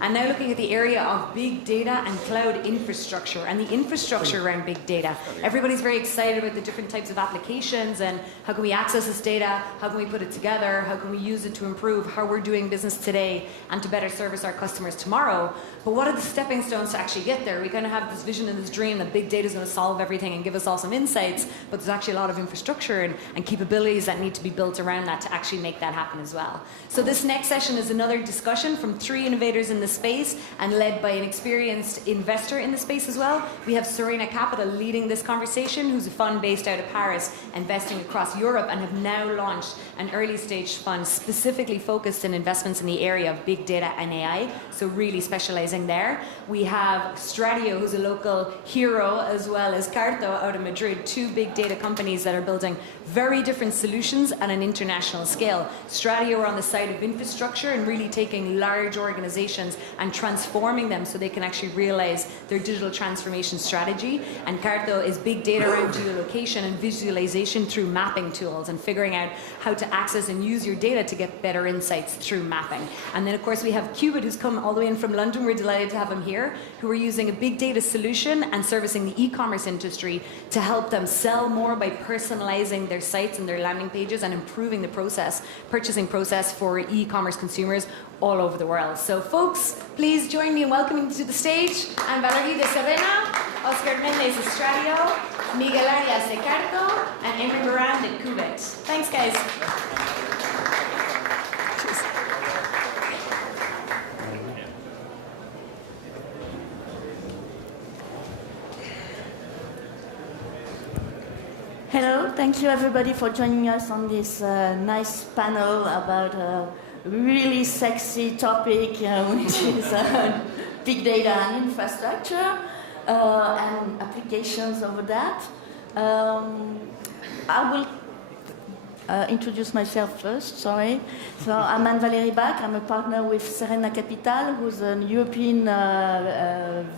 And now looking at the area of big data and cloud infrastructure and the infrastructure around big data. Everybody's very excited about the different types of applications and how can we access this data, how can we put it together, how can we use it to improve how we're doing business today and to better service our customers tomorrow. But what are the stepping stones to actually get there? We kind of have this vision and this dream that big data is going to solve everything and give us all some insights, but there's actually a lot of infrastructure and capabilities that need to be built around that to actually make that happen as well. So this next session is another discussion from 3 innovators in the space and led by an experienced investor in the space as well. We have Serena Capital leading this conversation, who's a fund based out of Paris, investing across Europe, and have now launched an early stage fund specifically focused in investments in the area of big data and AI, so really specializing there. We have Stradio, who's a local hero, as well as Carto out of Madrid, 2 big data companies that are building very different solutions at an international scale. Stradio are on the side of infrastructure and really taking large organizations and transforming them so they can actually realize their digital transformation strategy. And Carto is big data around geolocation and visualization through mapping tools and figuring out how to access and use your data to get better insights through mapping. And then of course we have Qubit, who's come all the way in from London. We're delighted to have him here, who are using a big data solution and servicing the e-commerce industry to help them sell more by personalizing their sites and their landing pages and improving the purchasing process for e-commerce consumers all over the world. So folks, please join me in welcoming to the stage Anne-Valerie de Serena, Oscar Mendez de Stradio, Miguel Arias de Carto, and Emre Baran de Qubit. Thanks, guys. Hello, thank you everybody for joining us on this nice panel about a really sexy topic, which is big data and infrastructure and applications of that. I will introduce myself first, sorry. So I'm Anne-Valerie Bach, I'm a partner with Serena Capital, who's a European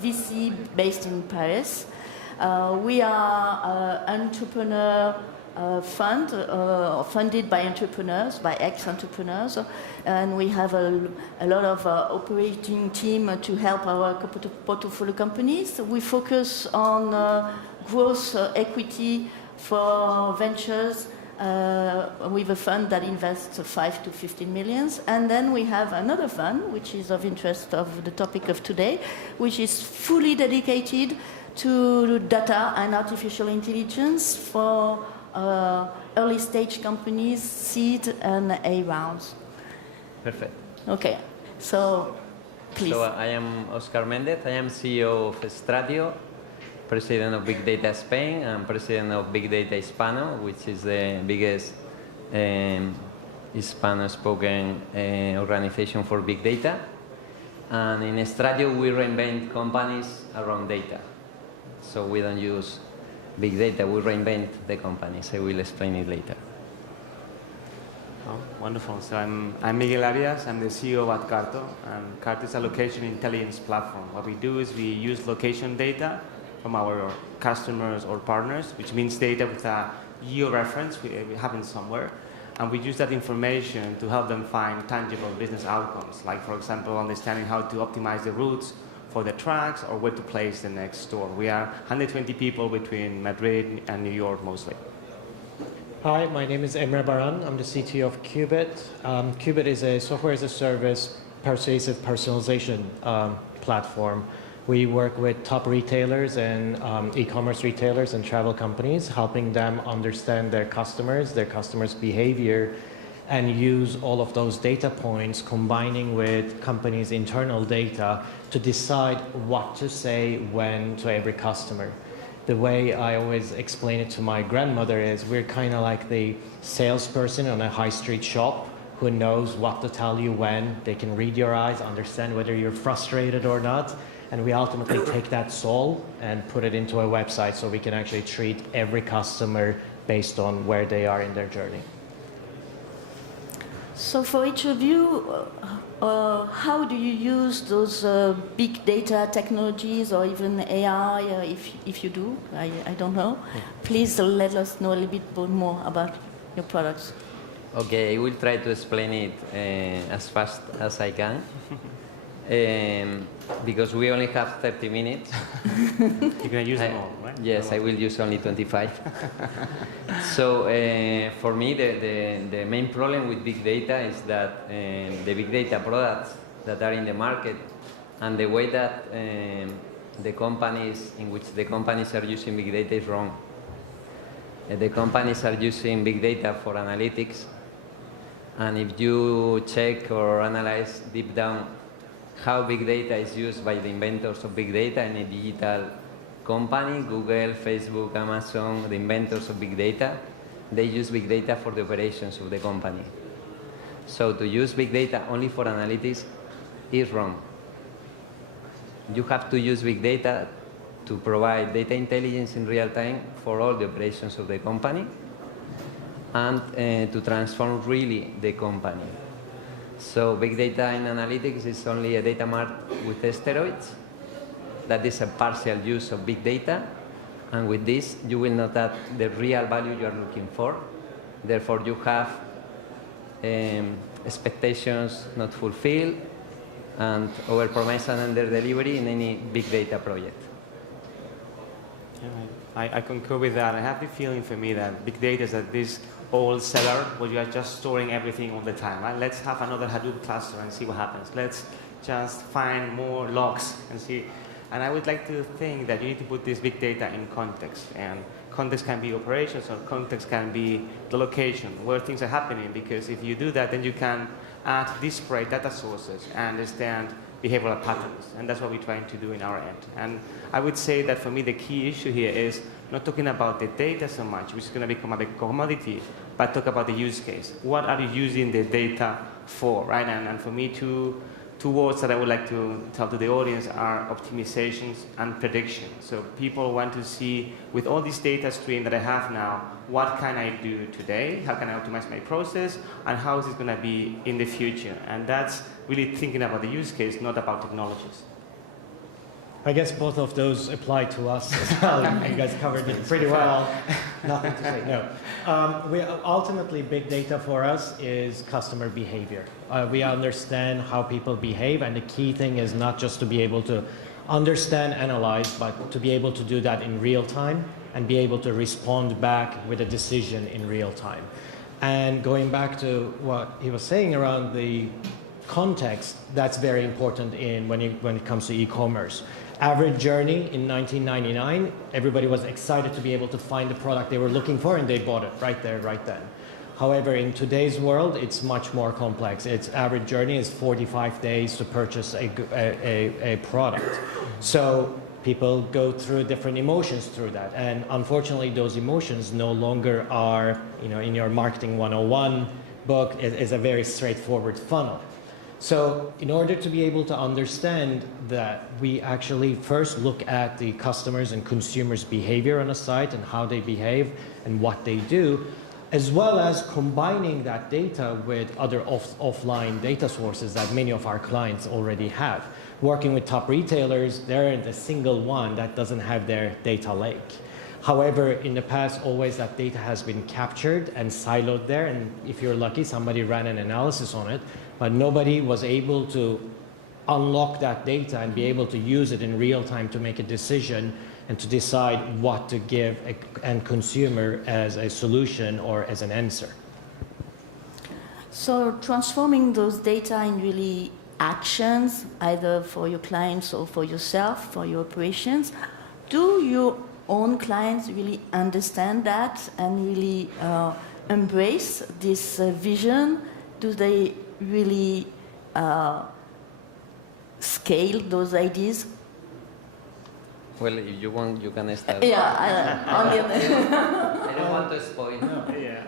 VC based in Paris. We are an entrepreneur fund, funded by entrepreneurs, by ex-entrepreneurs, and we have a lot of operating team to help our portfolio companies. We focus on growth equity for ventures with a fund that invests 5 to 15 millions. And then we have another fund, which is of interest of the topic of today, which is fully dedicated to data and artificial intelligence for early stage companies, seed and A rounds. Perfect. Okay, so please. So I am Oscar Mendez. I am CEO of Stradio, president of Big Data Spain, and president of Big Data Hispano, which is the biggest Hispano-spoken organization for big data. And in Stradio, we reinvent companies around data. So we don't use big data, we reinvent the companies. I will explain it later. Oh, wonderful. So I'm Miguel Arias, I'm the CEO at Carto, and Carto is a location intelligence platform. What we do is we use location data from our customers or partners, which means data with a geo-reference, we have it somewhere, and we use that information to help them find tangible business outcomes, like for example, understanding how to optimize the routes for the trucks or where to place the next store. We are 120 people between Madrid and New York mostly. Hi, my name is Emre Baran. I'm the CTO of Qubit. Qubit is a software as a service persuasive personalization platform. We work with top retailers and e-commerce retailers and travel companies, helping them understand their customers' behavior, and use all of those data points, combining with companies' internal data to decide what to say when to every customer. The way I always explain it to my grandmother is we're kind of like the salesperson on a high street shop who knows what to tell you when. They can read your eyes, understand whether you're frustrated or not, and we ultimately take that soul and put it into a website so we can actually treat every customer based on where they are in their journey. So for each of you, how do you use those big data technologies or even AI, if you do? I don't know. Please let us know a little bit more about your products. Okay, I will try to explain it as fast as I can. Because we only have 30 minutes. You're going to use them all, right? Yes, I will use only 25. So for me, the main problem with big data is that the big data products that are in the market and the way that the companies in which the companies are using big data is wrong. The companies are using big data for analytics, and if you check or analyze deep down how big data is used by the inventors of big data in a digital company, Google, Facebook, Amazon, the inventors of big data, they use big data for the operations of the company. So to use big data only for analytics is wrong. You have to use big data to provide data intelligence in real time for all the operations of the company and to transform really the company. So big data in analytics is only a data mart with steroids. That is a partial use of big data, and with this you will not add the real value you are looking for. Therefore you have expectations not fulfilled and overpromise and under-delivery in any big data project. Yeah, I concur with that. I have the feeling for me that big data is that this old cellar where you are just storing everything all the time. Right? Let's have another Hadoop cluster and see what happens. Let's just find more logs and see. And I would like to think that you need to put this big data in context. And context can be operations, or context can be the location where things are happening. Because if you do that, then you can add disparate data sources and understand behavioral patterns. And that's what we're trying to do in our end. And I would say that for me, the key issue here is not talking about the data so much, which is going to become a big commodity, but talk about the use case. What are you using the data for, right? And for me, two words that I would like to tell to the audience are optimizations and prediction. So people want to see, with all this data stream that I have now, what can I do today? How can I optimize my process? And how is it going to be in the future? And that's really thinking about the use case, not about technologies. I guess both of those apply to us as well. You guys covered it pretty well. Nothing to say, no. Ultimately, big data for us is customer behavior. We understand how people behave, and the key thing is not just to be able to understand, analyze, but to be able to do that in real time and be able to respond back with a decision in real time. And going back to what he was saying around the context, that's very important when it comes to e-commerce. Average journey in 1999, everybody was excited to be able to find the product they were looking for, and they bought it right there, right then. However, in today's world, it's much more complex. Its average journey is 45 days to purchase a product. So people go through different emotions through that. And unfortunately, those emotions no longer are, in your marketing 101 book, is a very straightforward funnel. So in order to be able to understand that, we actually first look at the customers and consumers' behavior on a site and how they behave and what they do, as well as combining that data with other offline data sources that many of our clients already have. Working with top retailers, they're the single one that doesn't have their data lake. However, in the past, always that data has been captured and siloed there, and if you're lucky, somebody ran an analysis on it, but nobody was able to unlock that data and be able to use it in real time to make a decision and to decide what to give an end consumer as a solution or as an answer. So transforming those data in really actions, either for your clients or for yourself, for your operations, do your own clients really understand that and really embrace this vision? Do they really scale those ideas? Well, if you want, you can start. Yeah, I don't want to spoil. Yeah.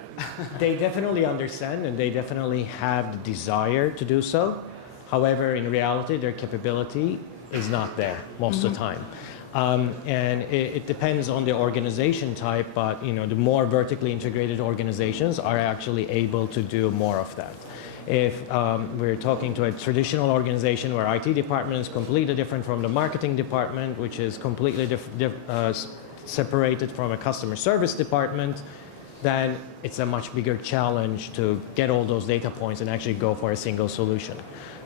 They definitely understand, and they definitely have the desire to do so. However, in reality, their capability is not there most of the time. And it depends on the organization type, but the more vertically integrated organizations are actually able to do more of that. If we're talking to a traditional organization where IT department is completely different from the marketing department, which is completely separated from a customer service department, then it's a much bigger challenge to get all those data points and actually go for a single solution.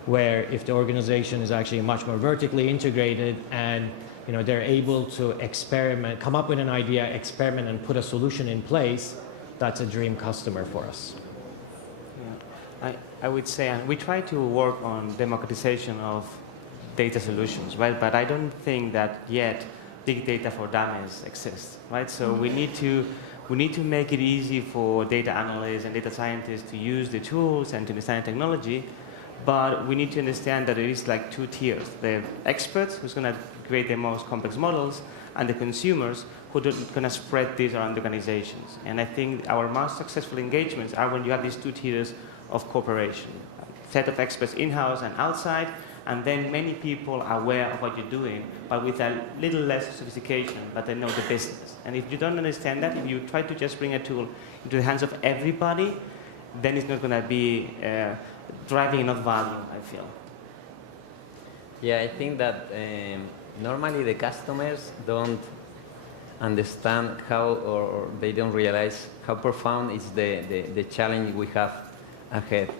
Where if the organization is actually much more vertically integrated and they're able to experiment, come up with an idea, experiment, and put a solution in place, that's a dream customer for us. Yeah. I would say, and we try to work on democratization of data solutions, right? But I don't think that yet big data for dummies exists, right? So we need to make it easy for data analysts and data scientists to use the tools and to understand technology. But we need to understand that there is like two tiers. The experts who's going to create the most complex models, and the consumers who are going to spread these around the organizations. And I think our most successful engagements are when you have these two tiers of cooperation. A set of experts in-house and outside, and then many people are aware of what you're doing, but with a little less sophistication, but they know the business. And if you don't understand that, if you try to just bring a tool into the hands of everybody, then it's not going to be driving enough value, I feel. Yeah, I think that normally the customers don't understand how, or they don't realize how profound is the challenge we have ahead.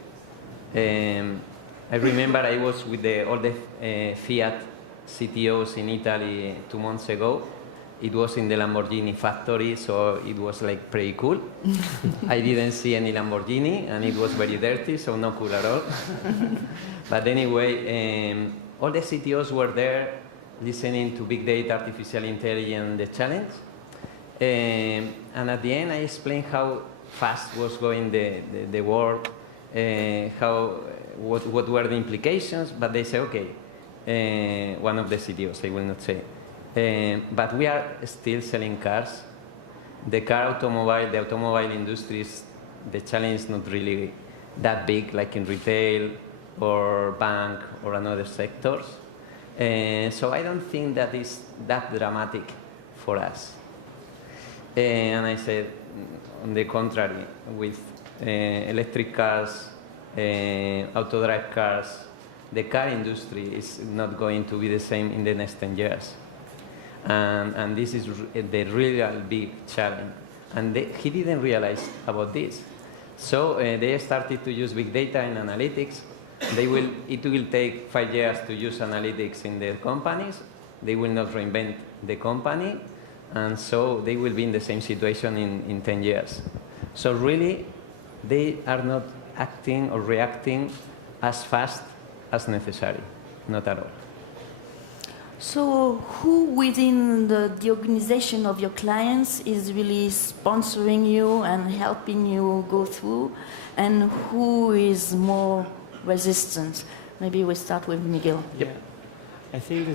I remember I was with all the Fiat CTOs in Italy 2 months ago. It was in the Lamborghini factory, so it was like pretty cool. I didn't see any Lamborghini, and it was very dirty, so not cool at all. But anyway, all the CTOs were there listening to big data, artificial intelligence, the challenge. And at the end, I explained how fast was going the world, what were the implications, but they say, okay, one of the CTOs, I will not say, but we are still selling cars. The automobile industry, the challenge is not really that big, like in retail or bank or another sectors. So I don't think that is that dramatic for us. And I said, on the contrary, with electric cars, auto-drive cars, the car industry is not going to be the same in the next 10 years. And this is the real big challenge. And he didn't realize about this. So they started to use big data and analytics. It will take 5 years to use analytics in their companies. They will not reinvent the company. And so they will be in the same situation in 10 years. So really, they are not acting or reacting as fast as necessary, not at all. So who within the organization of your clients is really sponsoring you and helping you go through, and who is more resistant? Maybe we start with Miguel. Yep. I think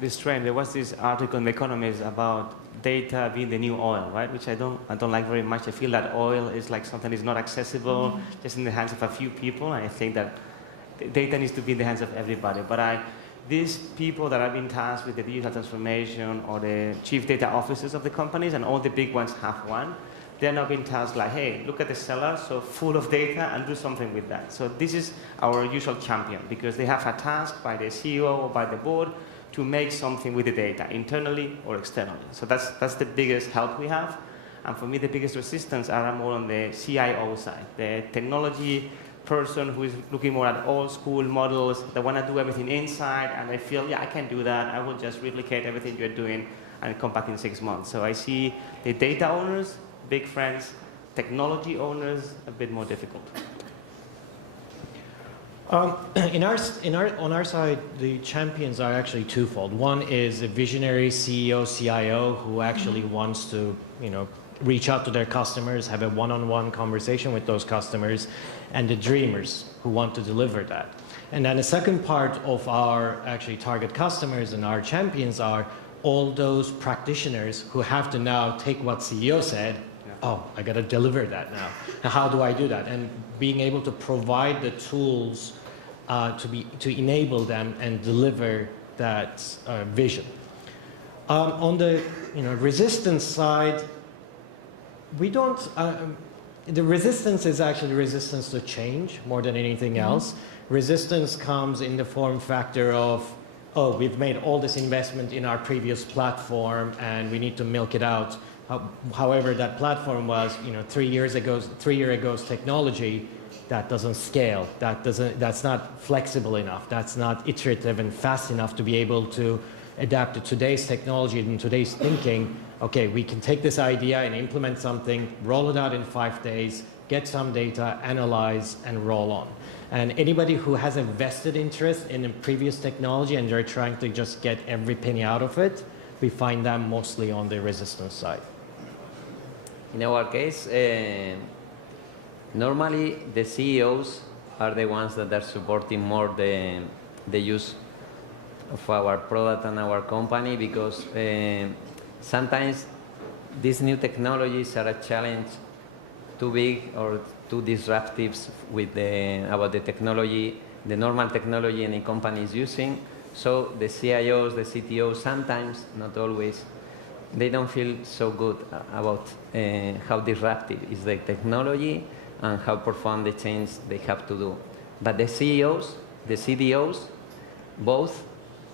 this trend. There was this article in The Economist about data being the new oil, right? Which I don't like very much. I feel that oil is like something that's not accessible, just in the hands of a few people. And I think that data needs to be in the hands of everybody. But these people that have been tasked with the digital transformation, or the chief data officers of the companies, and all the big ones have one, they're now being tasked like, hey, look at the seller, so full of data, and do something with that. So this is our usual champion, because they have a task by the CEO or by the board to make something with the data, internally or externally. So that's the biggest help we have. And for me, the biggest resistance are more on the CIO side, the technology person who is looking more at old school models. They want to do everything inside, and they feel, yeah, I can do that. I will just replicate everything you're doing and come back in 6 months. So I see the data owners, big friends, technology owners, a bit more difficult. On our side, the champions are actually twofold. One is a visionary CEO, CIO who actually wants to, reach out to their customers, have a one-on-one conversation with those customers, and the dreamers who want to deliver that. And then the second part of our actually target customers and our champions are all those practitioners who have to now take what CEO said, oh, I got to deliver that now. Now, how do I do that? And being able to provide the tools to enable them and deliver that vision. On the resistance side, we don't. The resistance is actually resistance to change more than anything else. Resistance comes in the form factor of, oh, we've made all this investment in our previous platform and we need to milk it out However, that platform was, 3 years ago's technology that doesn't scale. That's not flexible enough. That's not iterative and fast enough to be able to adapt to today's technology and today's thinking. Okay, we can take this idea and implement something, roll it out in 5 days, get some data, analyze, and roll on. And anybody who has a vested interest in a previous technology and they're trying to just get every penny out of it, we find them mostly on the resistance side. In our case, normally the CEOs are the ones that are supporting more the use of our product and our company, because sometimes these new technologies are a challenge too big or too disruptive with about the technology, the normal technology any company is using. So the CIOs, the CTOs, sometimes, not always, they don't feel so good about how disruptive is the technology and how profound the change they have to do. But the CEOs, the CDOs, both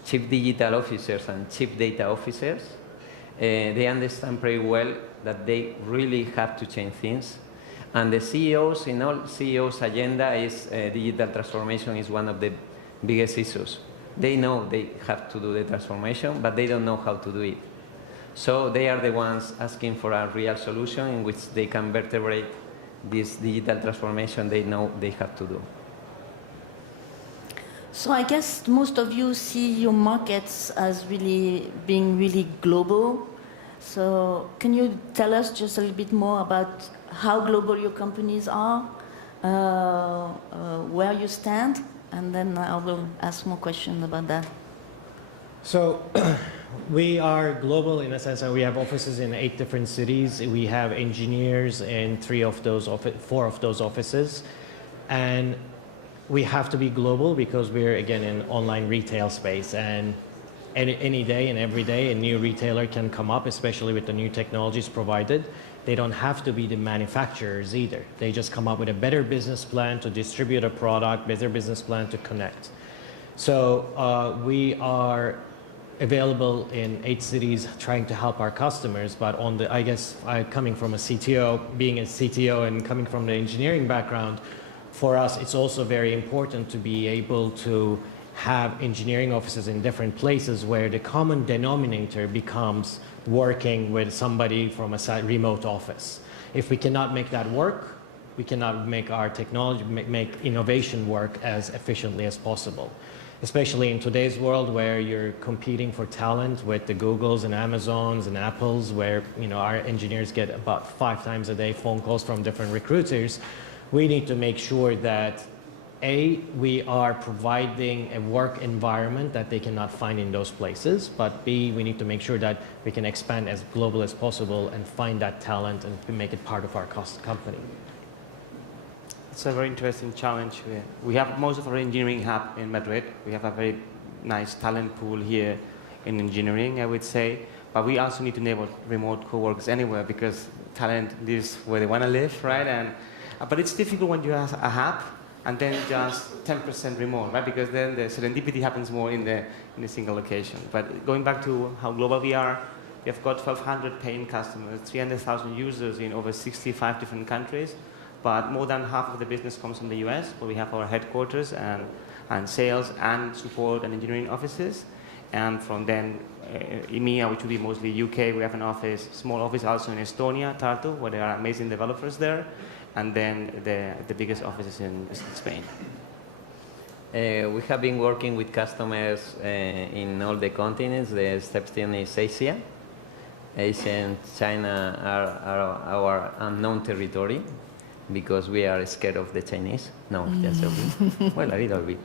Chief Digital Officers and Chief Data Officers, they understand pretty well that they really have to change things. And the CEOs, in all CEOs' agenda, is digital transformation is one of the biggest issues. They know they have to do the transformation, but they don't know how to do it. So they are the ones asking for a real solution in which they can vertebrate this digital transformation they know they have to do. So I guess most of you see your markets as being really global. So can you tell us just a little bit more about how global your companies are, where you stand, and then I will ask more questions about that. So we are global in a sense that we have offices in 8 different cities. We have engineers in 4 of those offices. And we have to be global because we're, again, in online retail space. And any day and every day, a new retailer can come up, especially with the new technologies provided. They don't have to be the manufacturers either. They just come up with a better business plan to distribute a product, better business plan to connect. So we are available in 8 cities trying to help our customers, but coming from a CTO, being a CTO and coming from the engineering background, for us it's also very important to be able to have engineering offices in different places where the common denominator becomes working with somebody from a remote office. If we cannot make that work, we cannot make our technology, make innovation work as efficiently as possible. Especially in today's world where you're competing for talent with the Googles and Amazons and Apples, where our engineers get about 5 times a day phone calls from different recruiters. We need to make sure that A, we are providing a work environment that they cannot find in those places, but B, we need to make sure that we can expand as global as possible and find that talent and make it part of our company. It's a very interesting challenge. We have most of our engineering hub in Madrid. We have a very nice talent pool here in engineering, I would say. But we also need to enable remote co-workers anywhere because talent lives where they want to live, right? But it's difficult when you have a hub and then just 10% remote, right? Because then the serendipity happens more in the single location. But going back to how global we are, we have got 1,200 paying customers, 300,000 users in over 65 different countries. But more than half of the business comes from the US, where we have our headquarters and sales and support and engineering offices. And from then, EMEA, which will be mostly UK, we have an office, small office also in Estonia, Tartu, where there are amazing developers there. And then the biggest office is in Spain. We have been working with customers in all the continents. The exception is Asia. Asia and China are our unknown territory, because we are scared of the Chinese. No, just joking. Well, a little bit.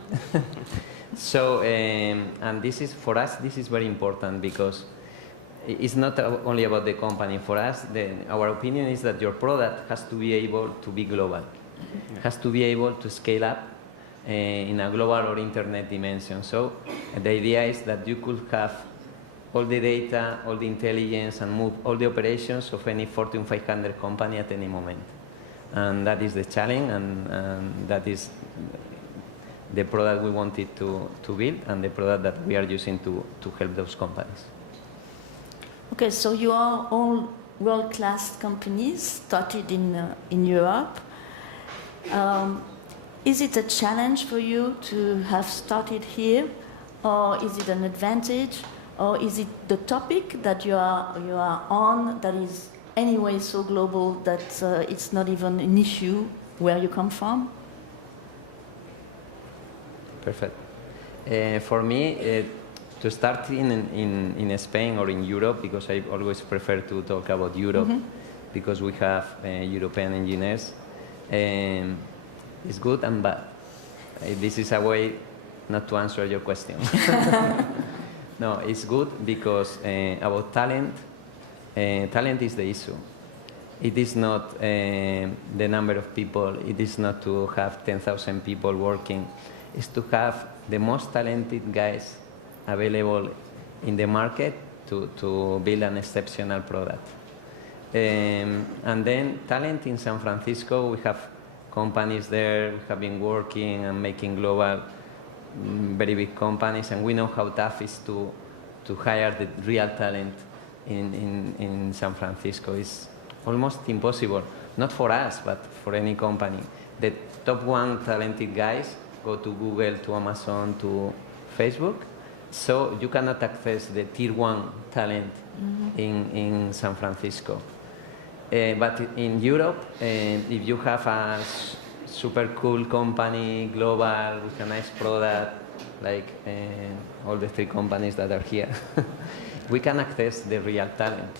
So, and this is, for us, this is very important because it's not only about the company. For us, our opinion is that your product has to be able to be global. Has to be able to scale up in a global or internet dimension. So the idea is that you could have all the data, all the intelligence, and move all the operations of any Fortune 500 company at any moment. And that is the challenge, and that is the product we wanted to build, and the product that we are using to help those companies. Okay, so you are all world-class companies started in Europe. Is it a challenge for you to have started here, or is it an advantage, or is it the topic that you are on that is anyway so global that it's not even an issue where you come from? Perfect. For me, to start in Spain or in Europe, because I always prefer to talk about Europe, because we have European engineers, it's good and bad. This is a way not to answer your question. No, it's good because about talent, talent is the issue. It is not the number of people. It is not to have 10,000 people working. It's to have the most talented guys available in the market to build an exceptional product. And then talent in San Francisco, we have companies there. We have been working and making global, very big companies, and we know how tough it is to hire the real talent in San Francisco. It's almost impossible, not for us, but for any company. The top one talented guys go to Google, to Amazon, to Facebook, so you cannot access the tier one talent in San Francisco. But in Europe, if you have a super cool company, global, with a nice product, like all the three companies that are here, we can access the real talent.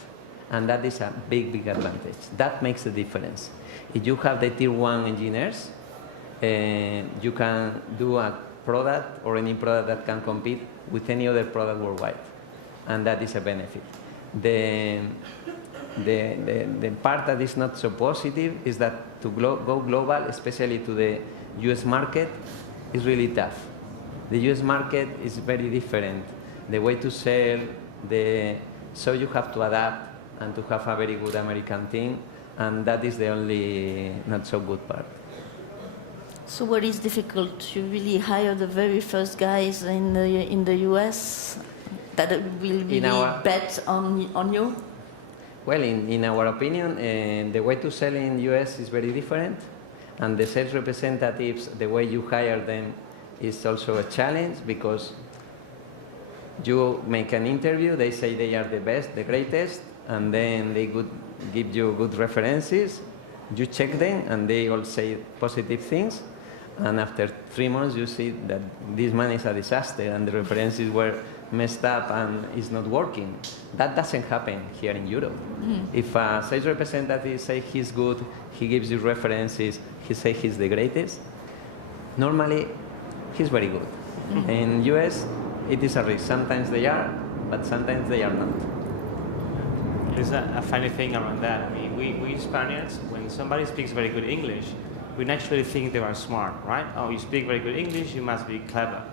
And that is a big, big advantage. That makes a difference. If you have the tier one engineers, you can do a product or any product that can compete with any other product worldwide. And that is a benefit. The part that is not so positive is that to go global, especially to the US market, is really tough. The US market is very different. The way to sell, so you have to adapt and to have a very good American team, and that is the only not so good part. So what is difficult? To really hire the very first guys in the US that will really bet on you? Well, in our opinion, the way to sell in US is very different, and the sales representatives, the way you hire them is also a challenge, because you make an interview, they say they are the best, the greatest, and then they would give you good references. You check them, and they all say positive things. And after 3 months, you see that this man is a disaster, and the references were messed up and it's not working. That doesn't happen here in Europe. If a sales representative says he's good, he gives you references, he says he's the greatest, normally he's very good. In US, it is a risk. Sometimes they are, but sometimes they are not. There's a funny thing around that. I mean, we Spaniards, when somebody speaks very good English, we naturally think they are smart, right? Oh, you speak very good English, you must be clever.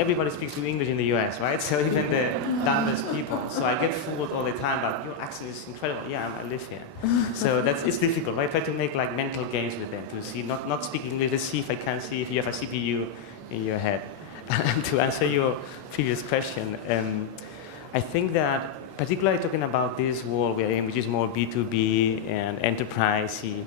Everybody speaks good English in the US, right? So even the dumbest people. So I get fooled all the time, but your accent is incredible. Yeah, I live here. So it's difficult, right? I try to make like mental games with them to see, not speak English, let's see if I can see if you have a CPU in your head. To answer your previous question, I think that particularly talking about this world we're in, which is more B2B and enterprise-y,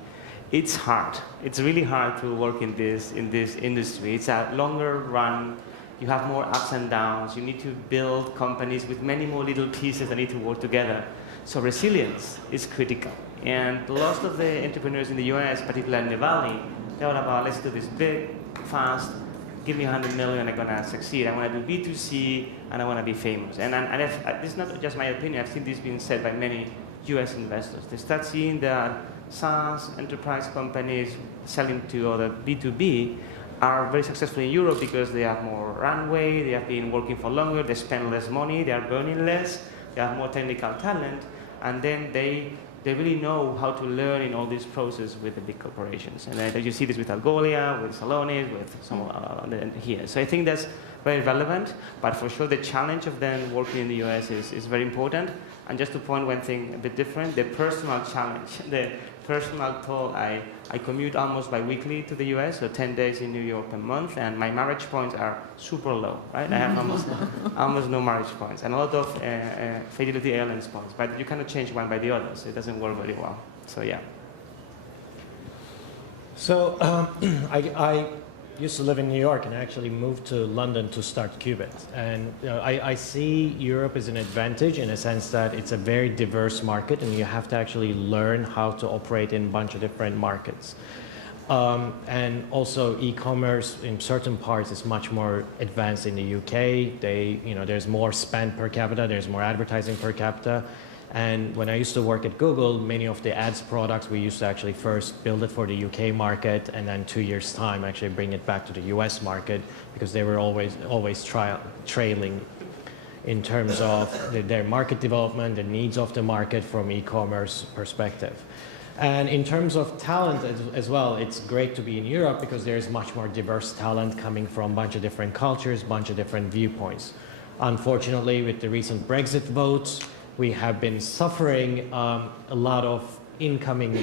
it's hard. It's really hard to work in this industry. It's a longer run. You have more ups and downs. You need to build companies with many more little pieces that need to work together. So resilience is critical. And lots of the entrepreneurs in the US, particularly in the Valley, they're all about, let's do this big, fast, give me 100 million, I'm gonna succeed. I wanna do B2C, and I wanna be famous. And this is not just my opinion, I've seen this being said by many US investors. They start seeing that SaaS enterprise companies selling to other B2B are very successful in Europe because they have more runway, they have been working for longer, they spend less money, they are burning less, they have more technical talent, and then they really know how to learn in all this process with the big corporations. And you see this with Algolia, with Salonis, with some here. So I think that's very relevant, but for sure the challenge of them working in the US is very important. And just to point one thing a bit different, the personal challenge, the personal toll, I commute almost bi-weekly to the US, so 10 days in New York a month, and my marriage points are super low, right? I have almost no marriage points, and a lot of Fidelity Airlines points, but you cannot change one by the other, so it doesn't work very well. So yeah. So I used to live in New York and actually moved to London to start Qubit. And I see Europe as an advantage in a sense that it's a very diverse market and you have to actually learn how to operate in a bunch of different markets. And also e-commerce in certain parts is much more advanced in the UK. There's more spend per capita, there's more advertising per capita. And when I used to work at Google, many of the ads products, we used to actually first build it for the UK market and then 2 years' time actually bring it back to the US market because they were always trailing in terms of their market development, the needs of the market from e-commerce perspective. And in terms of talent as well, it's great to be in Europe because there's much more diverse talent coming from a bunch of different cultures, a bunch of different viewpoints. Unfortunately, with the recent Brexit votes, we have been suffering a lot of incoming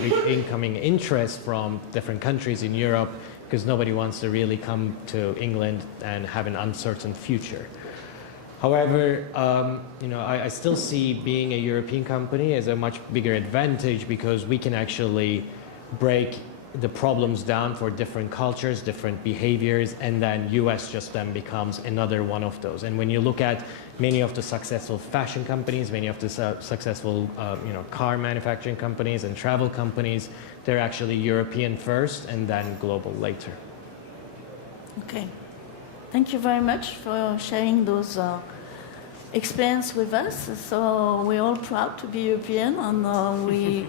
interest from different countries in Europe because nobody wants to really come to England and have an uncertain future. However, I still see being a European company as a much bigger advantage because we can actually break the problems down for different cultures, different behaviors, and then US just then becomes another one of those. And when you look at many of the successful fashion companies, many of the successful car manufacturing companies and travel companies, they're actually European first and then global later. Okay. Thank you very much for sharing those experience with us. So we're all proud to be European and we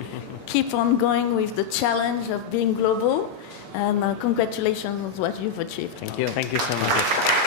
keep on going with the challenge of being global and congratulations on what you've achieved. Thank you. Thank you so much.